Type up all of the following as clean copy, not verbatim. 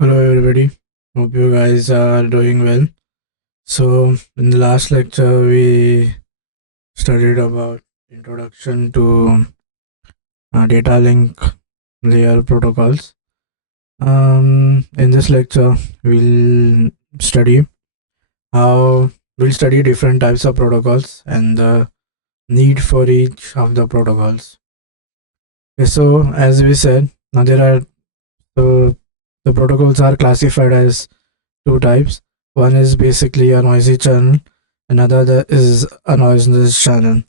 Hello everybody. Hope you guys are doing well. So in the last lecture we studied about introduction to data link layer protocols. In this lecture study how we'll study different types of protocols and the need for each of the protocols. Okay, so as we said, now there are so the protocols are classified as two types. One is basically a noisy channel, another is a noiseless channel.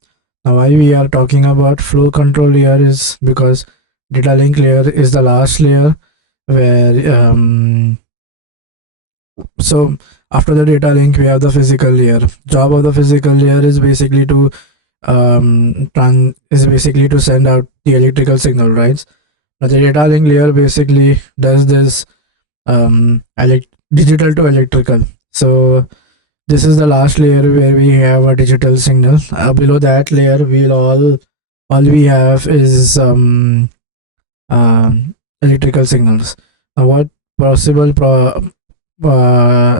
Now, why we are talking about flow control layer is because data link layer is the last layer where so after the data link we have the physical layer. Job of the physical layer is basically to send out the electrical signal, right? Now the data link layer basically does this digital to electrical. So this is the last layer where we have a digital signal. Below that layer, all we have is uh, electrical signals. Now, what possible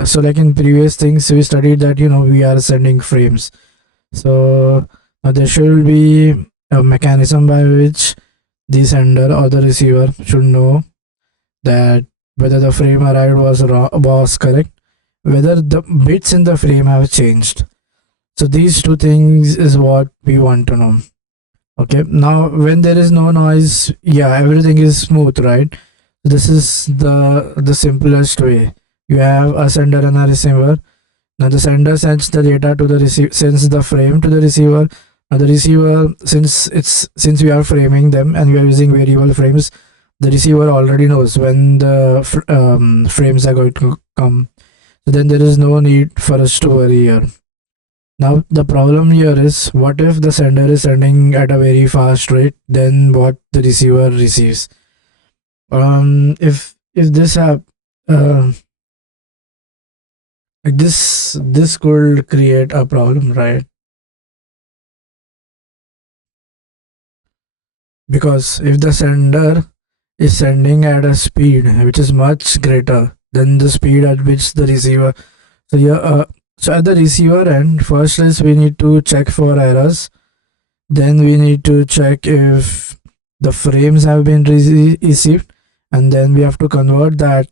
so like in previous things we studied that we are sending frames. So there should be a mechanism by which the sender or the receiver should know that whether the frame arrived was correct, whether the bits in the frame have changed. So these two things is what we want to know. Okay, now when there is no noise, yeah, everything is smooth, right? This is the simplest way. You have a sender and a receiver. Now the sender sends the data to the receiver, sends the frame to the receiver. Now the receiver, since we are framing them and we are using variable frames, the receiver already knows when the frames are going to come. So then there is no need for us to worry here. Now the problem here is, what if the sender is sending at a very fast rate than what the receiver receives? If this uh, like this could create a problem, right? Because if the sender is sending at a speed which is much greater than the speed at which the receiver, so yeah, so at the receiver end, first is we need to check for errors. Then we need to check if the frames have been received, and then we have to convert that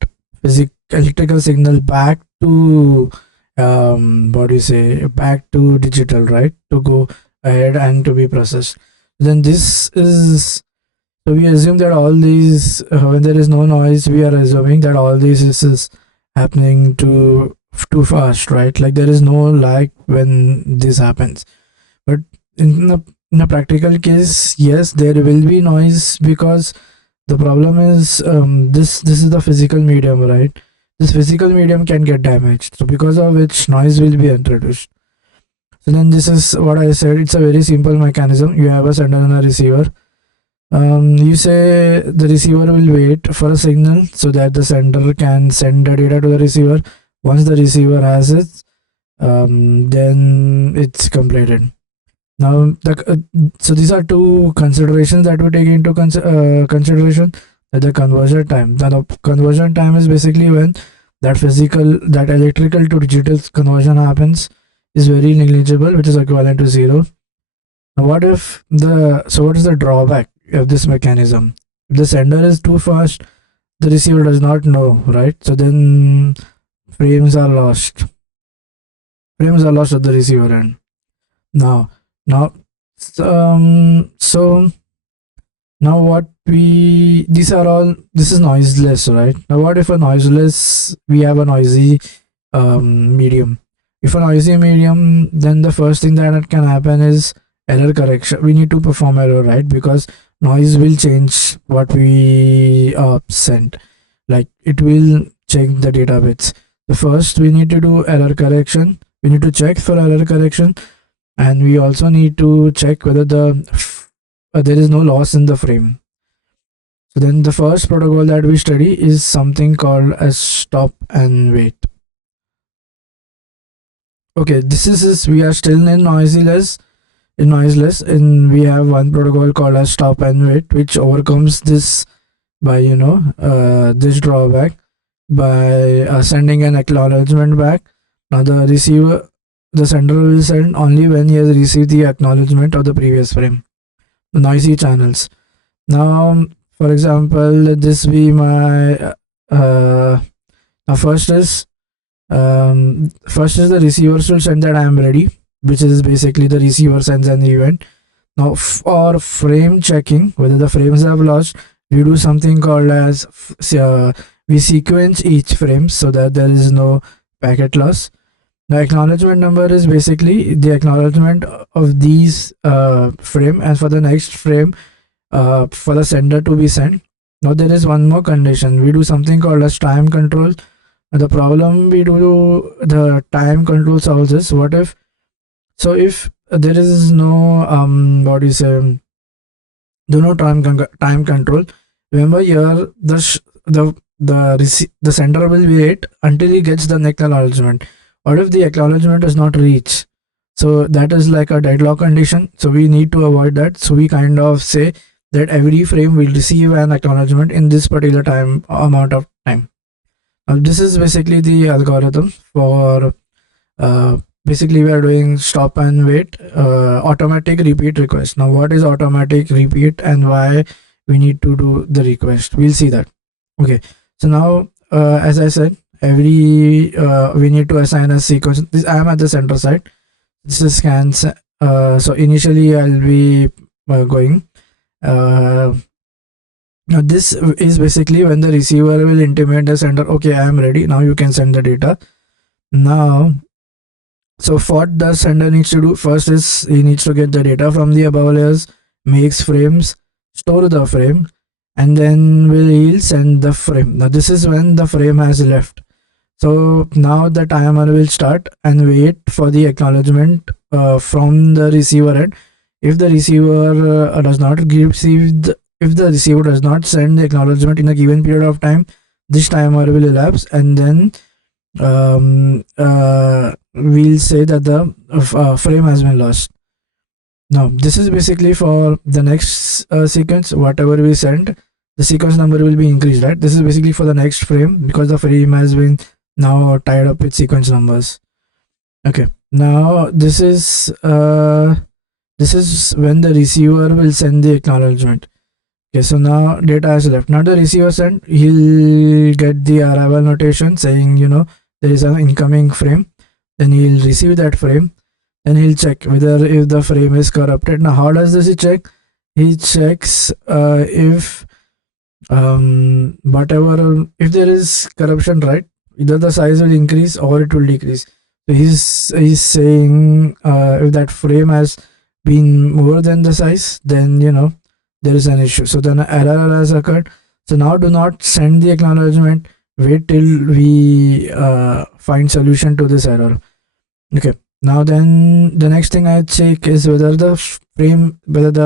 electrical signal back to what do you say, back to digital, right? To go ahead and to be processed. Then this is, so we assume that all these, when there is no noise, we are assuming that all this is happening too fast, right? Like there is no lag when this happens. But in a practical case, yes, there will be noise, because the problem is, this is the physical medium, right? This physical medium can get damaged, so because of which noise will be introduced. So then this is what I said. It's a very simple mechanism. You have a sender and a receiver. You say the receiver will wait for a signal so that the sender can send the data to the receiver. Once the receiver has it, then it's completed. Now, so these are two considerations that we take into consideration. The conversion time. The conversion time is basically when that electrical to digital conversion happens, is very negligible, which is equivalent to zero. Now, what is the drawback of this mechanism? If the sender is too fast, the receiver does not know, right? So then frames are lost. Frames are lost at the receiver end. Now, now, so now what we these are all this is noiseless, right? Now, what if we have a noisy medium? If a noisy medium, then the first thing that can happen is error correction. We need to perform error, right? Because noise will change what we sent. Like it will change the data bits. The first we need to do error correction. We need to check for error correction, and we also need to check whether there is no loss in the frame. So then the first protocol that we study is something called as stop and wait. Okay, this is we are still in noiseless, and we have one protocol called as stop and wait, which overcomes this by this drawback. by sending an acknowledgement back. Now the sender will send only when he has received the acknowledgement of the previous frame. Noisy channels. Now, for example, let this be my now first is the receiver should send that I am ready, which is basically the receiver sends an event. Now, for frame checking whether the frames have lost, we do something called as we sequence each frame so that there is no packet loss. The acknowledgement number is basically the acknowledgement of these frame, and for the next frame for the sender to be sent. Now there is one more condition. We do something called as time control. The problem we do the time control solves is, what if, so if there is no what do you say, do no time control. Remember here the sender will wait until he gets the acknowledgement. What if the acknowledgement does not reach? So that is like a deadlock condition. So we need to avoid that. So we kind of say that every frame will receive an acknowledgement in this particular time amount of time. This is basically the algorithm for basically we are doing stop and wait automatic repeat request. Now what is automatic repeat and why we need to do the request, we'll see that. Okay, so now as I said, every we need to assign a sequence. I am at the center side. This is scans. So initially I'll be going now this is basically when the receiver will intimate the sender, okay, I am ready, now you can send the data. Now, so what the sender needs to do first is he needs to get the data from the above layers, makes frames, store the frame, and then he'll send the frame. Now this is when the frame has left. So now the timer will start and wait for the acknowledgement from the receiver end. If the receiver does not if the receiver does not send the acknowledgement in a given period of time, this timer will elapse, and then we'll say that the frame has been lost. Now this is basically for the next sequence. Whatever we send, the sequence number will be increased, right? This is basically for the next frame because the frame has been now tied up with sequence numbers. Okay, now this is when the receiver will send the acknowledgement. Okay, so now data has left. Now the receiver sent, he'll get the arrival notation saying, there is an incoming frame. Then he'll receive that frame. Then he'll check whether if the frame is corrupted. Now how does this he check? He checks if whatever, if there is corruption, right? Either the size will increase or it will decrease. So he's saying if that frame has been more than the size, then there is an issue. So then an error has occurred. So now do not send the acknowledgement. Wait till we find solution to this error. Okay. Now then the next thing I check is whether the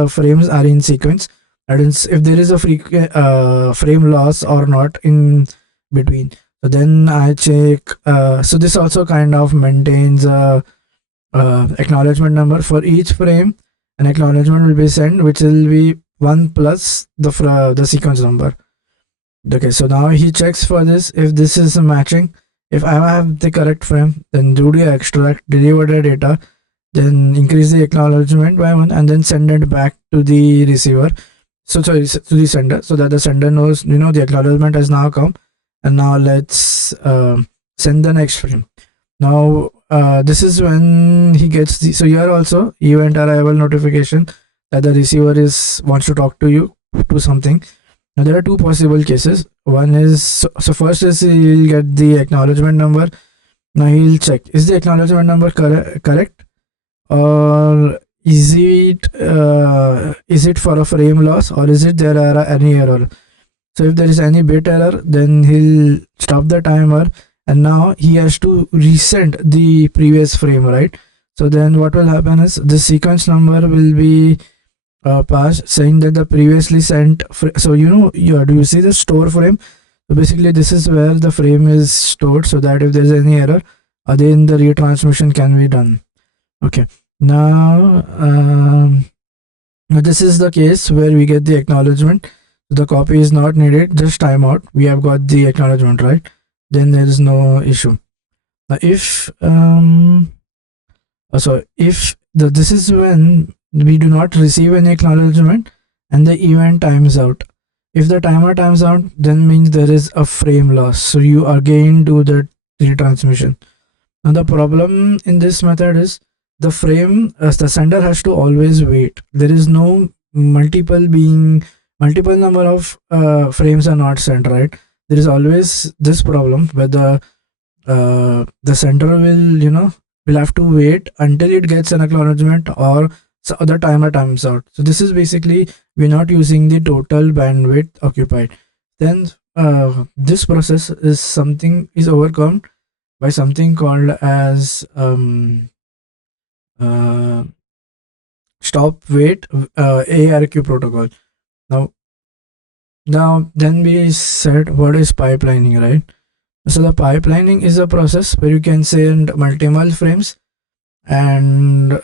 frames are in sequence. That is, if there is a frame loss or not in between. So then I check. So this also kind of maintains a acknowledgement number for each frame. An acknowledgement will be sent, which will be 1 plus the sequence number. Okay, so now he checks for this. If this is matching, if I have the correct frame, then do the extract, deliver the data, then increase the acknowledgement by 1, and then send it back to the receiver. So sorry, to the sender, so that the sender knows, the acknowledgement has now come, and now let's send the next frame. Now this is when he gets the, so here also event arrival notification that the receiver wants to talk to you to something. Now there are two possible cases. One is, so first is he'll get the acknowledgement number. Now he'll check, is the acknowledgement number correct, or is it for a frame loss, or is it there are any error? So if there is any bit error, then he'll stop the timer, and now he has to resend the previous frame, right? So then what will happen is the sequence number will be passed saying that the previously sent so do you see the store frame? So basically this is where the frame is stored, so that if there is any error, then the retransmission can be done. Okay, now this is the case where we get the acknowledgement. The copy is not needed, just timeout. We have got the acknowledgement, right? then there is no issue. Now if this is when we do not receive any acknowledgement and the event times out. If the timer times out, then means there is a frame loss. So you again do the retransmission. Now the problem in this method is the sender has to always wait. There is no multiple number of frames are not sent, right? There is always this problem where the sender will have to wait until it gets an acknowledgement or the timer times out. So this is basically we're not using the total bandwidth occupied. Then this process is overcome by something called as uh, stop wait ARQ protocol. Now, then we said what is pipelining, right? So the pipelining is a process where you can send multiple frames and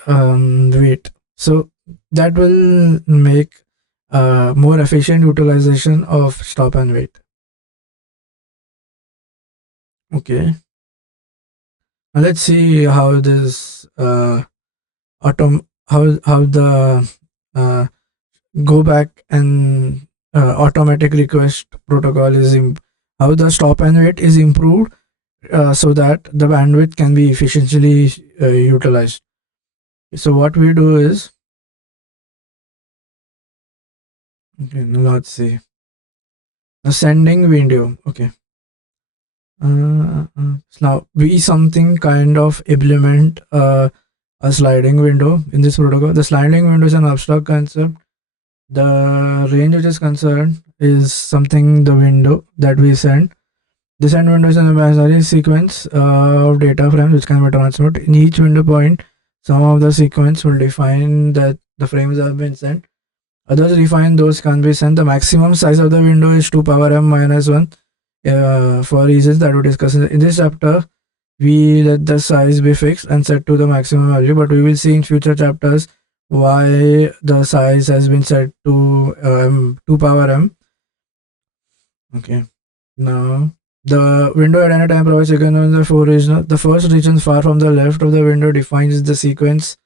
wait. So that will make more efficient utilization of stop and wait. Okay. Now let's see how this how the go back and automatic request protocol how the stop and wait is improved so that the bandwidth can be efficiently utilized. So what we do is, okay, let's see the sending window. Okay. So now we something kind of implement a sliding window in this protocol. The sliding window is an abstract concept. The range which is concerned is something the window that we send. The send window is an imaginary sequence of data frames which can be transmitted. In each window point, some of the sequence will define that the frames have been sent. Others define those can be sent. The maximum size of the window is 2 power m minus 1 for reasons that we discuss in this chapter. We let the size be fixed and set to the maximum value, but we will see in future chapters why the size has been set to 2 power m. Okay. Now, the window at any time provides again in the four regions. The first region far from the left of the window defines the sequence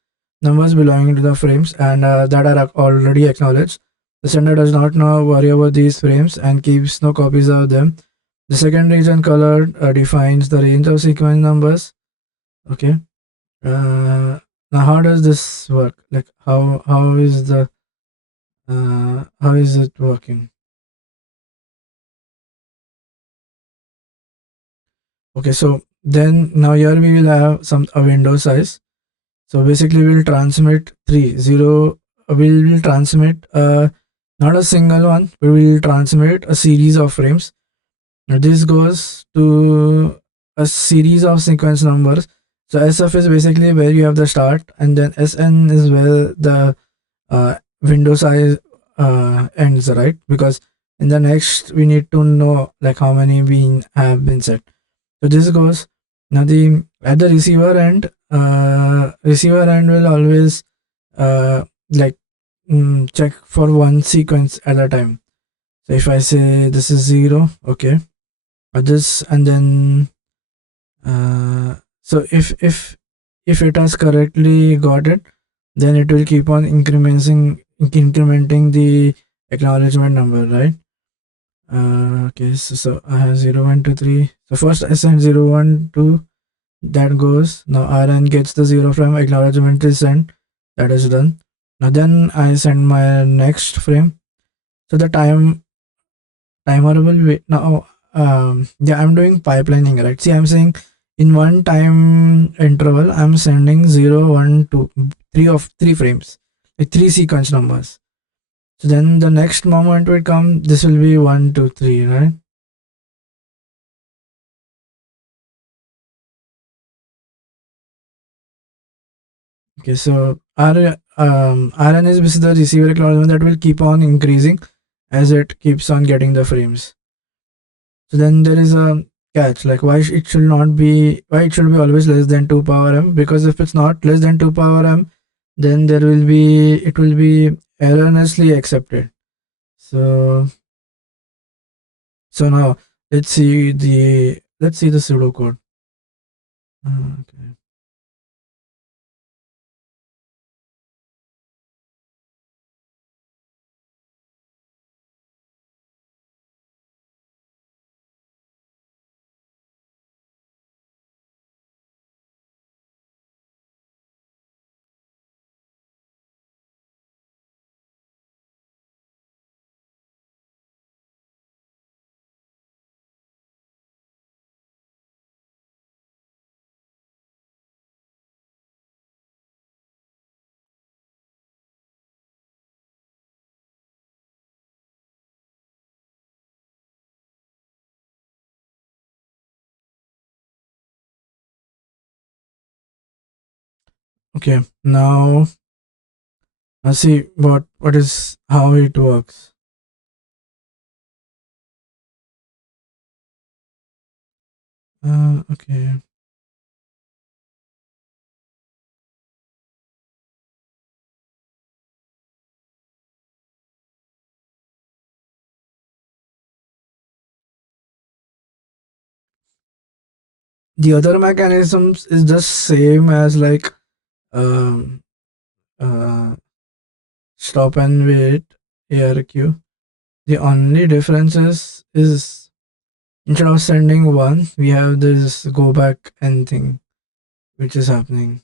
numbers belonging to the frames and that are already acknowledged. The sender does not now worry about these frames and keeps no copies of them. The second region colored defines the range of sequence numbers. Okay. Now, how does this work? Like, how is it working? Okay, so then now here we will have a window size. So basically, we'll transmit we'll transmit not a single one, but we'll transmit a series of frames. Now this goes to a series of sequence numbers. So SF is basically where you have the start, and then SN is where the window size ends, right? Because in the next we need to know like how many have been set. So this goes now at the receiver end will always like check for one sequence at a time. So if I say this is 0, okay, or this, and then so if it has correctly got it, then it will keep on incrementing the acknowledgement number, right? Okay, so I have 0 1 2 3. So first I send 0 1 2, that goes. Now RN gets the 0 from acknowledgement is sent, that is done. Now then I send my next frame. So the timer will wait. Now yeah, I'm doing pipelining, right? See, I'm saying in one time interval I'm sending 0 1 2 3 frames, like 3 sequence numbers. So then the next moment will come, this will be 1 2 3, right? Okay, so RN is basically the receiver acknowledgement that will keep on increasing as it keeps on getting the frames. So then there is a catch, like why it should be always less than 2 power m, because if it's not less than 2 power m, then it will be erroneously accepted. So now let's see let's see the pseudocode. Okay. Okay. Now let's see what is how it works. Okay. The other mechanisms is just same as like um uh stop and wait ARQ. The only difference is instead of sending one, we have this go back and thing which is happening.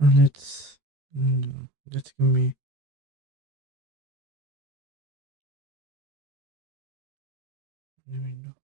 And let's give me the window.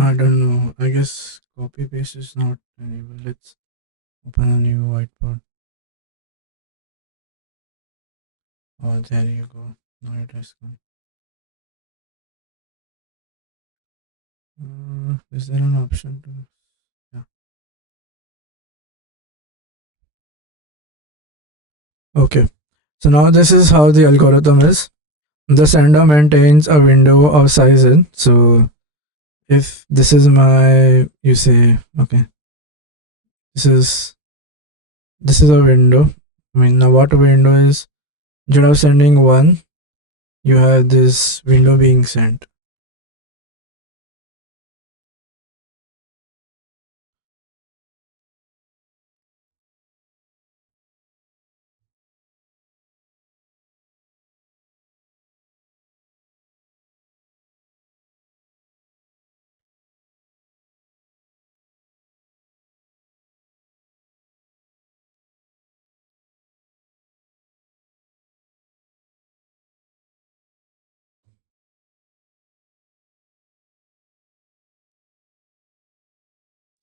I don't know. I guess copy paste is not enabled. Let's open a new whiteboard. Oh, there you go. Now it has come. Is there an option to? Yeah. Okay. So now this is how the algorithm is. The sender maintains a window of size in. So if this is my, you say, okay, this is this is a window. I mean, now what a window is? Instead of sending one, you have this window being sent.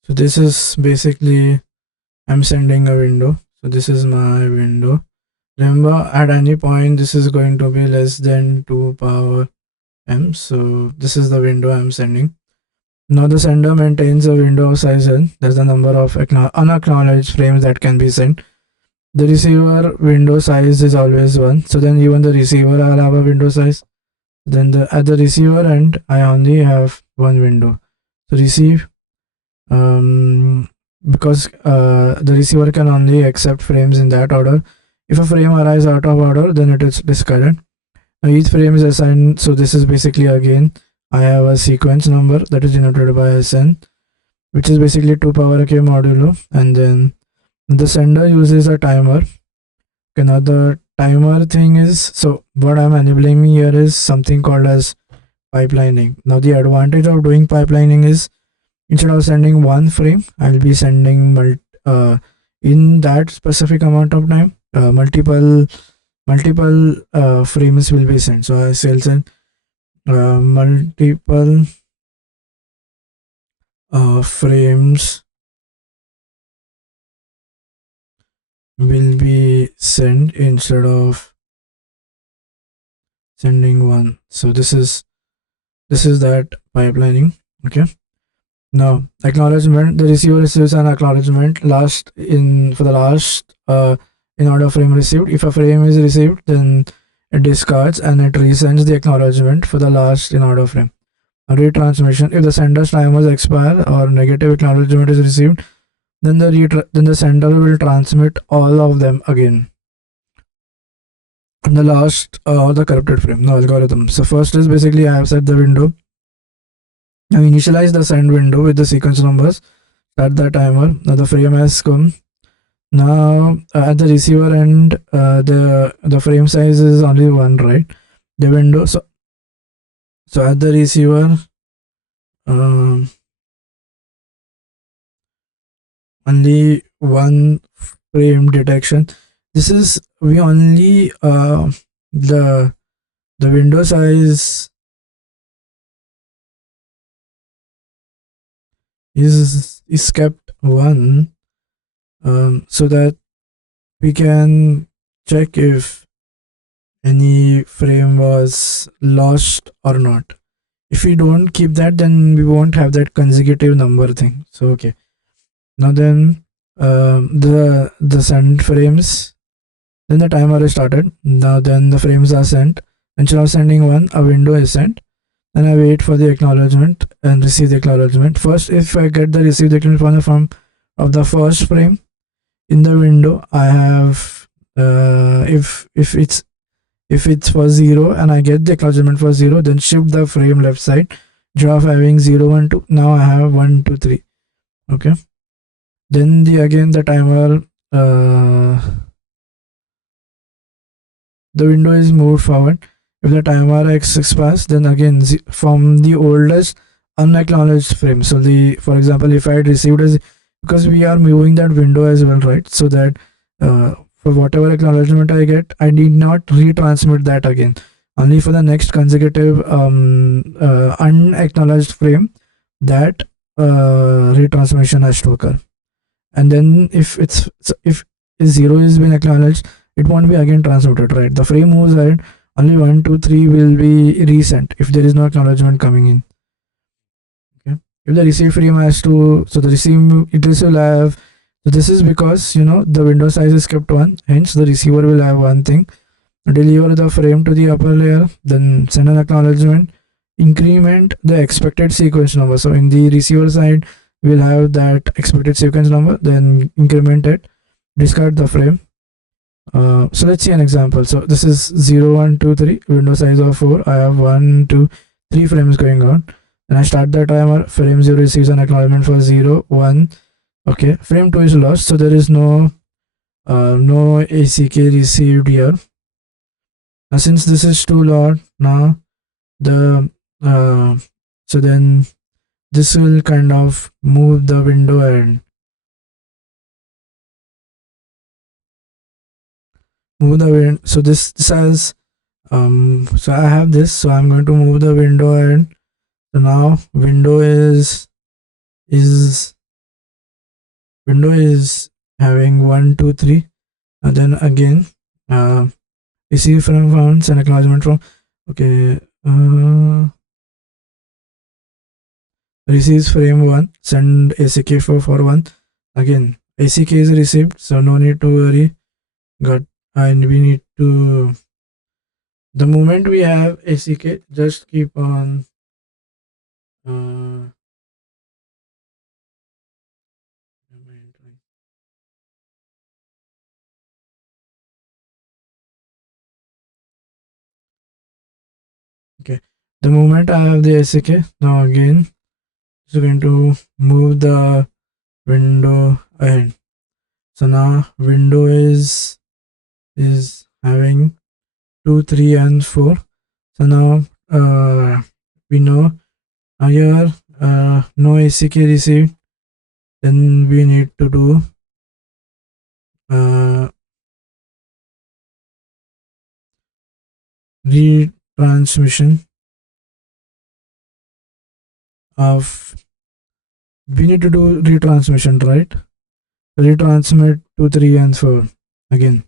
So this is basically I'm sending a window. So this is my window. Remember, at any point, this is going to be less than 2 power m. So this is the window I'm sending. Now the sender maintains a window of size n. That's the number of unacknowledged frames that can be sent. the receiver window size is always 1, so then even the receiver I'll have a window size. Then at the receiver end I only have one window. So receive, because the receiver can only accept frames in that order. If a frame arises out of order, then it is discarded. Now each frame is assigned, so this is basically again I have a sequence number that is denoted by Sn, which is basically 2 power k modulo, and then the sender uses a timer. Okay, now the timer thing is, so what I'm enabling here is something called as pipelining. Now the advantage of doing pipelining is, instead of sending one frame, I'll be sending in that specific amount of time, multiple frames will be sent. So I will send multiple frames will be sent instead of sending one. So this is that pipelining. Okay. Now acknowledgement, the receiver receives an acknowledgement last in in order frame received. If a frame is received, then it discards and it resends the acknowledgement for the last in order frame. Retransmission, if the sender's timers expire or negative acknowledgement is received, then the sender will transmit all of them again in the last or the corrupted frame. Now algorithm. So first is basically I have set the window. Now initialize the send window with the sequence numbers. Start the timer. Now the frame has come. Now at the receiver end, the frame size is only 1, right? The window. So at the receiver, only one frame detection. This is we only the window size is kept 1, so that we can check if any frame was lost or not. If we don't keep that, then we won't have that consecutive number thing. So okay, now then the send frames, then the timer is started. Now then the frames are sent. Instead of sending one, a window is sent. Then I wait for the acknowledgement and receive the acknowledgement. First, if I get the received acknowledgement from of the first frame in the window, I have if it's for 0 and I get the acknowledgement for 0, then shift the frame left side. Instead of having 0 1 2, now I have 1 2 3. Okay. Then the timer, the window is moved forward. If the timer expires, then again from the oldest unacknowledged frame. So for example, if I had received as, because we are moving that window as well, right? So that for whatever acknowledgement I get, I need not retransmit that again. Only for the next consecutive unacknowledged frame, that retransmission has to occur. And then if 0 has been acknowledged, it won't be again transmitted, right? The frame moves ahead, only 1 2 3 will be resent if there is no acknowledgement coming in. Okay. If the receive frame has to, so the receive, it will have, so this is because the window size is kept 1, hence the receiver will have one thing. Deliver the frame to the upper layer, then send an acknowledgement, increment the expected sequence number. So in the receiver side, we'll have that expected sequence number, then increment it, discard the frame. So let's see an example. So this is 0 1 2 3, window size of 4. I have 1 2 3 frames going on. Then I start the timer. Frame 0 receives an acknowledgement for 0 1. Okay, frame 2 is lost, so there is no ACK received here. Now since this is too loud, now the so then this will kind of move the window and move the wind. So this has so I have this, so I'm going to move the window, and so now window is having 1 2 3, and then again receive from founds and acknowledgement from, okay, receives frame 1, send ACK for 1. Again ACK is received, so no need to worry. got, and we need to, the moment we have ACK, just keep on uh, okay, the moment I have the ACK, now again it's going to move the window ahead. So now window is having 2, 3 and 4. So now we know here no ACK received. Then we need to do uh, retransmission of, we need to do retransmission, right? Retransmit 2, 3 and 4 again.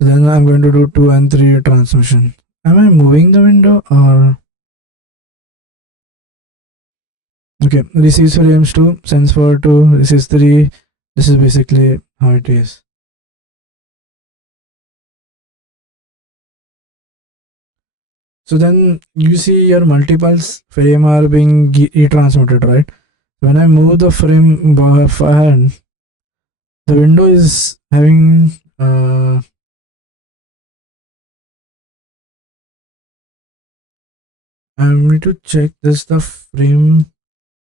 So then I'm going to do 2 and 3 transmission. Am I moving the window or okay? Receives frames 2, sends for 2, receives 3. This is basically how it is. So then you see your multiples frame are being retransmitted, right? When I move the frame ahead, the window is having I need to check this the frame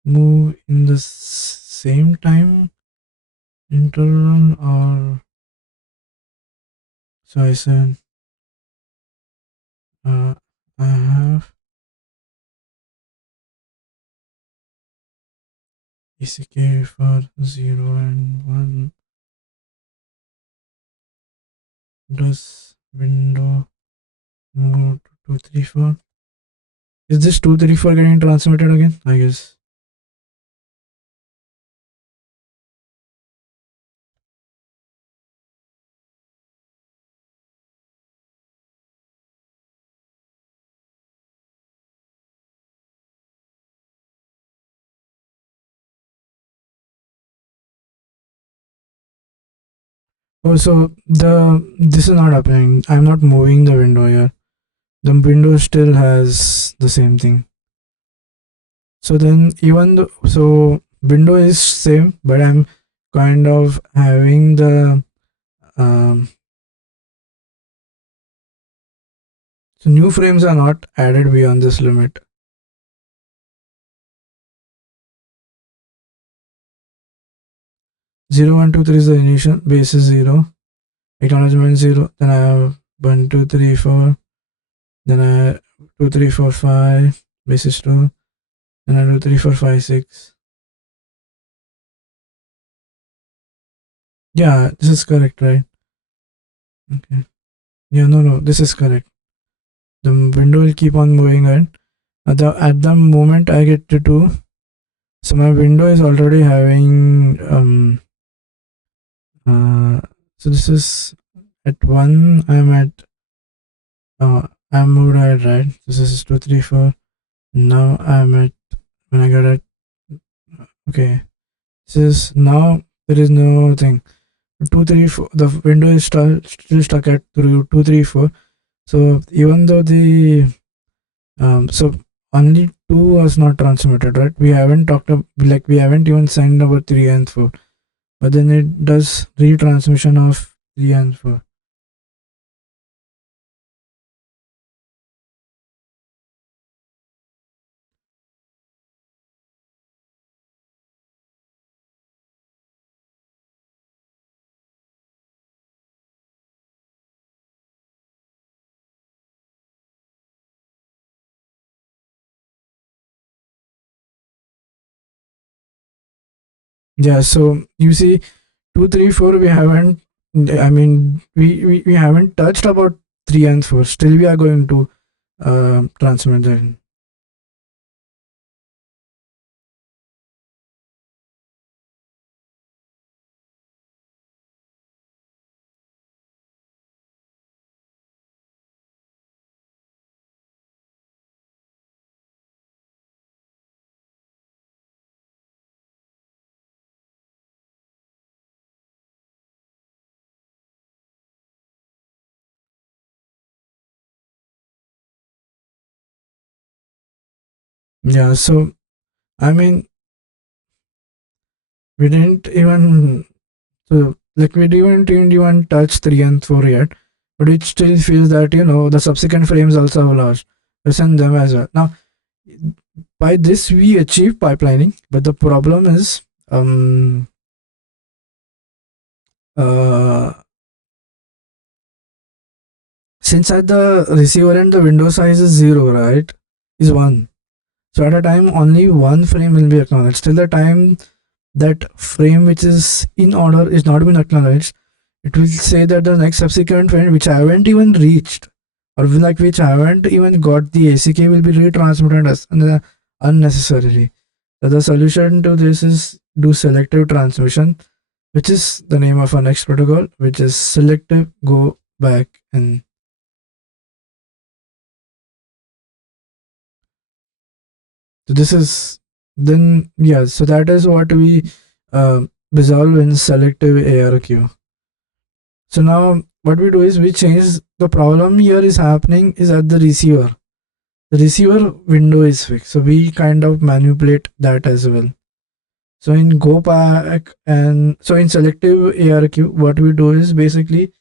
move in the same time interval, or so I said I have ECK for 0 and 1. Does window move to 234? Is this 234 getting transmitted again? I guess. Oh, so this is not happening. I'm not moving the window here. The window still has the same thing. So then even though, so window is same, but I'm kind of having the um, so new frames are not added beyond this limit. 0, 1, 2, 3 is the initial, base is 0, acknowledgement 0, then I have 1, 2, 3, 4, then I have 2, 3, 4, 5, base is 2, then I do 3, 4, 5, 6. Yeah, this is correct, right? Okay. Yeah, no, this is correct. The window will keep on moving ahead. At the moment I get to 2, so my window is already having so this is at 1, I'm moved ahead, right? This is 2, 3, 4. Now I'm at, when I get at, okay, this is now there is no thing. 2, 3, 4, the window is still stuck at 2, 3, 4. So even though the so only 2 was not transmitted, right? We haven't talked about, like we haven't even sent about 3 and 4, but then it does retransmission of 3 and 4. Yeah, so you see 2, 3, 4 we haven't, I mean we haven't touched about 3 and 4. Still we are going to transmit that. Yeah, so I mean, we didn't even we didn't even touch 3 and 4 yet, but it still feels that the subsequent frames also have lost. We send them as well. Now, by this we achieve pipelining, but the problem is, uh, since at the receiver end the window size is zero, right? Is one. So at a time only one frame will be acknowledged. Till the time that frame which is in order is not been acknowledged, it will say that the next subsequent frame which I haven't even reached, or like which I haven't even got the ACK, will be retransmitted as unnecessarily. So the solution to this is do selective transmission, which is the name of our next protocol, which is selective go back and so this is then yeah. So that is what we uh, resolve in selective ARQ. So now what we do is we change the problem here is happening is at the receiver. The receiver window is fixed. So we kind of manipulate that as well. So in go back and so in selective ARQ, what we do is basically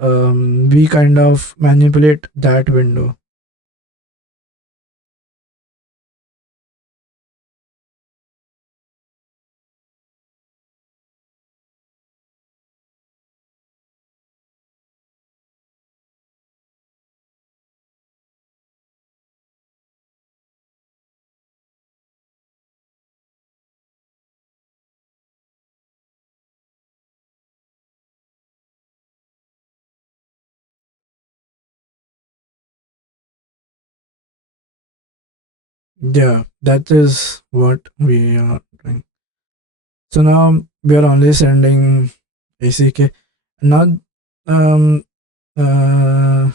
we kind of manipulate that window. Yeah, that is what we are doing. So now we are only sending ACK. Now um, uh,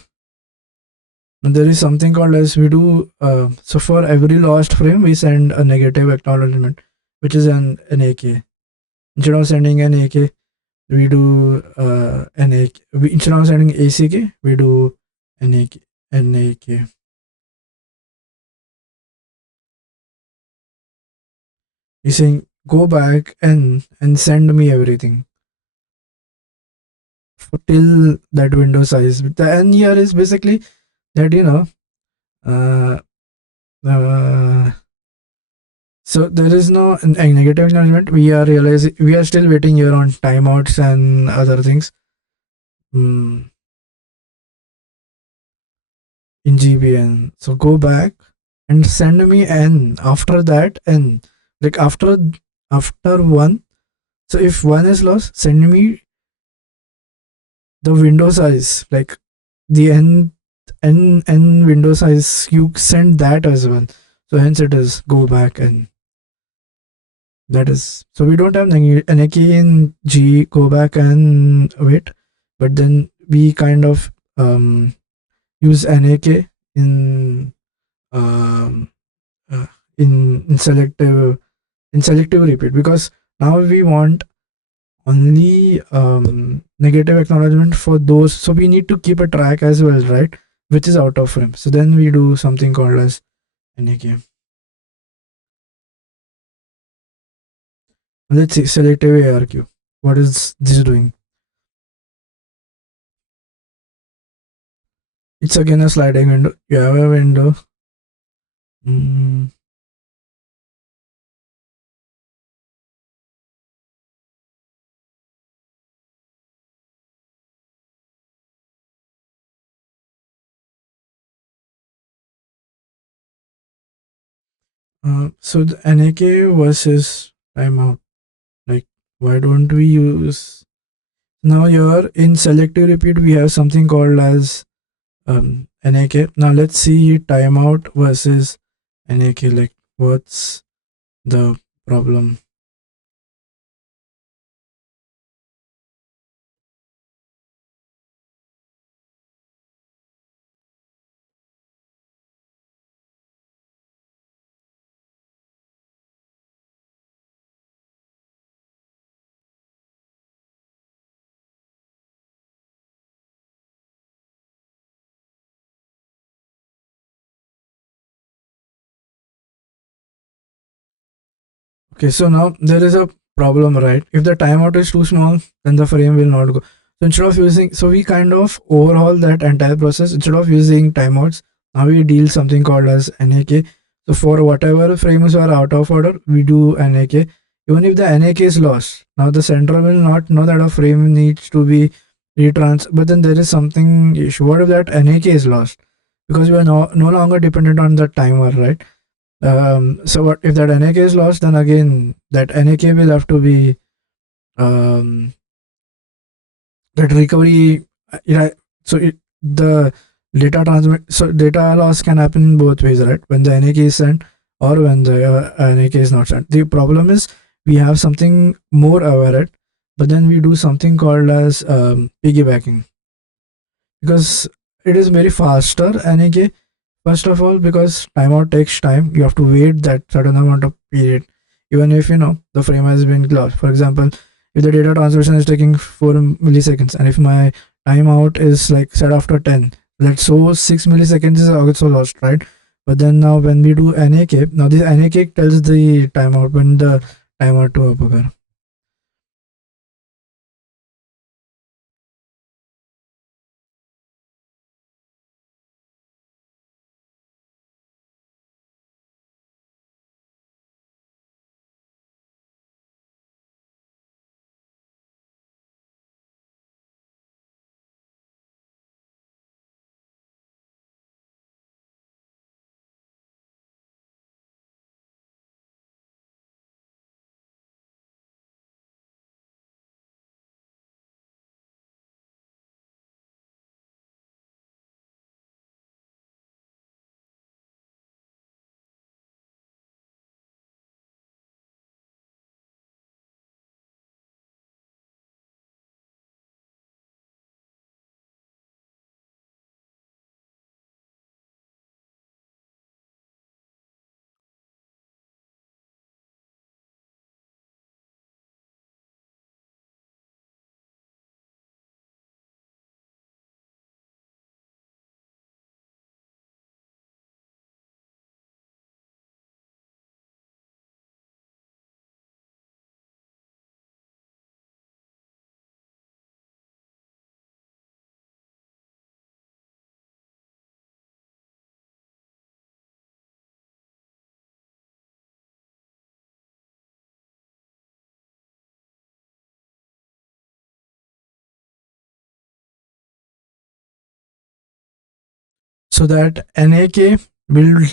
there is something called as we do. So for every lost frame, we send a negative acknowledgement, which is an AK. Instead of sending an AK, we do an AK. Instead of sending ACK, we do an AK. An AK. He's saying go back and send me everything for till that window size. The N here is basically that uh, uh, so there is no a negative acknowledgement. We are realizing we are still waiting here on timeouts and other things. Mm, in GBN. So go back and send me N. After that N, like after one. So if one is lost, send me the window size, like the n window size. You send that as well. So hence it is go back and that is so we don't have NAK in G go back and wait, but then we kind of use NAK in um, uh, in selective repeat because now we want only negative acknowledgement for those, so we need to keep a track as well, right, which is out of frame. So then we do something called as NAK. Let's see selective ARQ. What is this doing? It's again a sliding window. You have a window. Mm, so the NAK versus timeout. Like, why don't we use now here in selective repeat? We have something called as NAK. Now let's see timeout versus NAK. Like, what's the problem? Okay, so now there is a problem, right? If the timeout is too small, then the frame will not go. So instead of using, so we kind of overhaul that entire process. Instead of using timeouts, now we deal something called as NAK. So for whatever frames are out of order, we do NAK. Even if the NAK is lost, now the sender will not know that a frame needs to be retrans. But then there is something issue. What if that NAK is lost? Because we are no longer dependent on the timer, right? So what if that NAK is lost? Then again, that NAK will have to be um, that recovery. Yeah, so the data transmit. So data loss can happen in both ways, right? When the NAK is sent or when the NAK is not sent. The problem is we have something more aware, but then we do something called as piggybacking, because it is very faster NAK. First of all, because timeout takes time, you have to wait that certain amount of period, even if you know the frame has been lost. For example, if the data transmission is taking 4 milliseconds, and if my timeout is like set after 10, let's so 6 milliseconds is also lost, right? But then now when we do NAK, now this NAK tells the timeout when the timer to occur. So that NAK will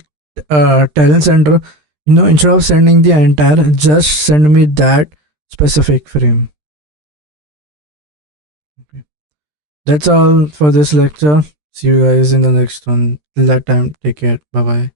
tell sender, instead of sending the entire, just send me that specific frame. Okay. That's all for this lecture. See you guys in the next one. Till that time, take care. Bye bye.